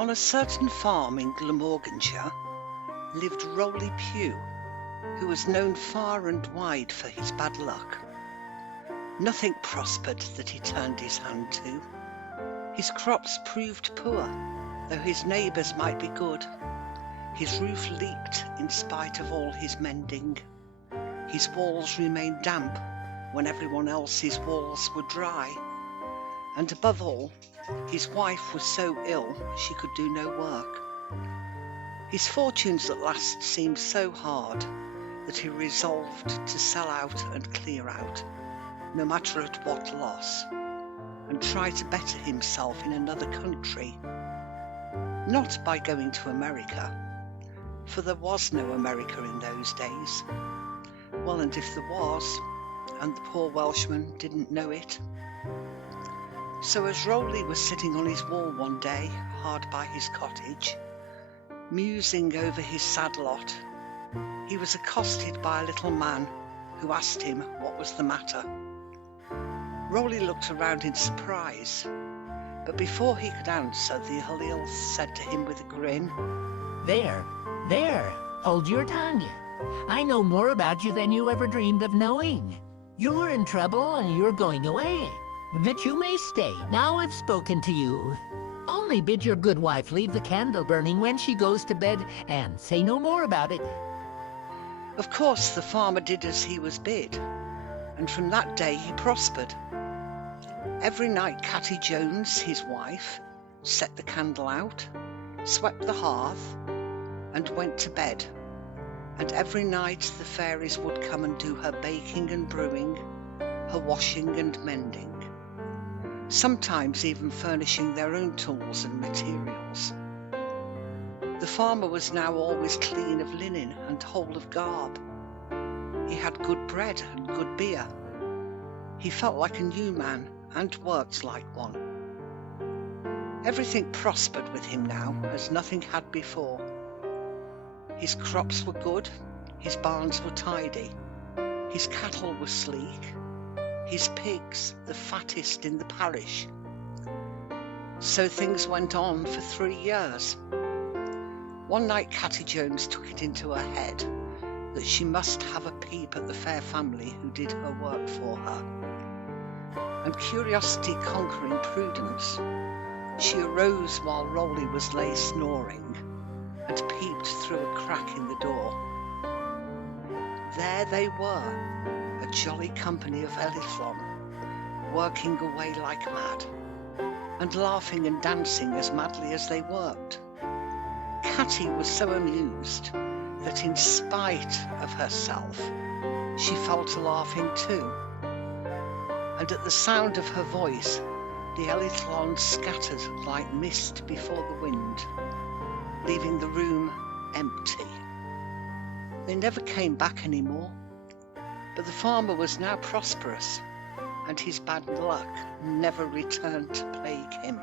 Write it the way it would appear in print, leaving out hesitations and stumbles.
On a certain farm in Glamorganshire lived Rowli Pugh, who was known far and wide for his bad luck. Nothing prospered that he turned his hand to. His crops proved poor, though his neighbours might be good. His roof leaked in spite of all his mending. His walls remained damp when everyone else's walls were dry. And above all, his wife was so ill she could do no work. His fortunes at last seemed so hard that he resolved to sell out and clear out, no matter at what loss, and try to better himself in another country. Not by going to America, for there was no America in those days. Well, and if there was, and the poor Welshman didn't know it. So as Rowli was sitting on his wall one day, hard by his cottage, musing over his sad lot, he was accosted by a little man who asked him what was the matter. Rowli looked around in surprise, but before he could answer, the Ellyll said to him with a grin, There, hold your tongue. I know more about you than you ever dreamed of knowing. You're in trouble and you're going away. That you may stay. Now I've spoken to you. Only bid your good wife leave the candle burning when she goes to bed, and say no more about it. Of course the farmer did as he was bid, and from that day he prospered. Every night Catty Jones, his wife, set the candle out, swept the hearth, and went to bed. And every night the fairies would come and do her baking and brewing, her washing and mending, sometimes even furnishing their own tools and materials. The farmer was now always clean of linen and whole of garb. He had good bread and good beer. He felt like a new man and worked like one. Everything prospered with him now as nothing had before. His crops were good, his barns were tidy, his cattle were sleek, his pigs the fattest in the parish. So things went on for 3 years. One night Catty Jones took it into her head that she must have a peep at the fair family who did her work for her. And curiosity conquering prudence, she arose while Rowli lay snoring and peeped through a crack in the door. There they were, a jolly company of Ellyll, working away like mad, and laughing and dancing as madly as they worked. Catty was so amused that in spite of herself, she fell to laughing too. And at the sound of her voice, the Ellyll scattered like mist before the wind, leaving the room empty. They never came back anymore, but the farmer was now prosperous, and his bad luck never returned to plague him.